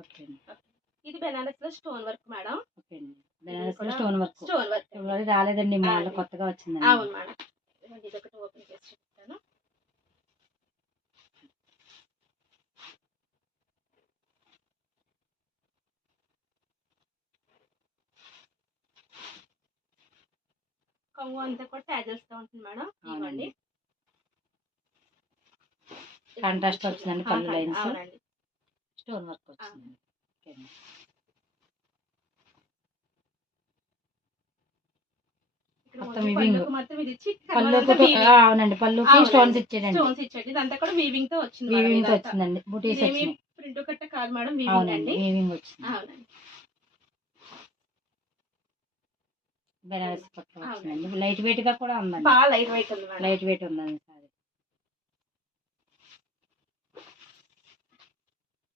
Okay అండి. ఇది బెనారస్ లో స్టోన్ వర్క్ మేడం. ఓకే అండి. బెనారస్ లో స్టోన్ వర్క్. స్టోన్ వర్క్ రాలేదండి, మళ్ళీ కొత్తగా వచ్చిందండి. అవును మేడం. ఇది ఒకటి ఓపెన్ చేసి చెప్తాను. కొంగు అంతా కూడా ట్యాజల్స్ తో ఉంటుంది మేడం. ఇవ్వండి, కాంట్రాస్ట్ వచ్చిందండి, పళ్ళు లైన్స్. అవునండి, స్టోన్ వర్క్ వచ్చిందండి. ఓకే అండి. మొత్తం అవునండి, పళ్ళుకి స్టోన్స్ ఇచ్చాడండి. స్టోన్స్ ఇచ్చాడు. ఇదంతా కూడా వీవింగ్ తో వచ్చింది. వీవింగ్ తో వచ్చిందండి. బూటీస్ వచ్చినాయి. ప్రింట్ కట్ట కాదు మేడం, వీవింగ్ అండి. వీవింగ్ వచ్చింది. అవునండి. బెనారస్ పట్టు వచ్చిందండి. లైట్ వెయిట్ గా కూడా ఉందండి. బాగా లైట్ వెయిట్ ఉంది మేడం. లైట్ వెయిట్ ఉందండి.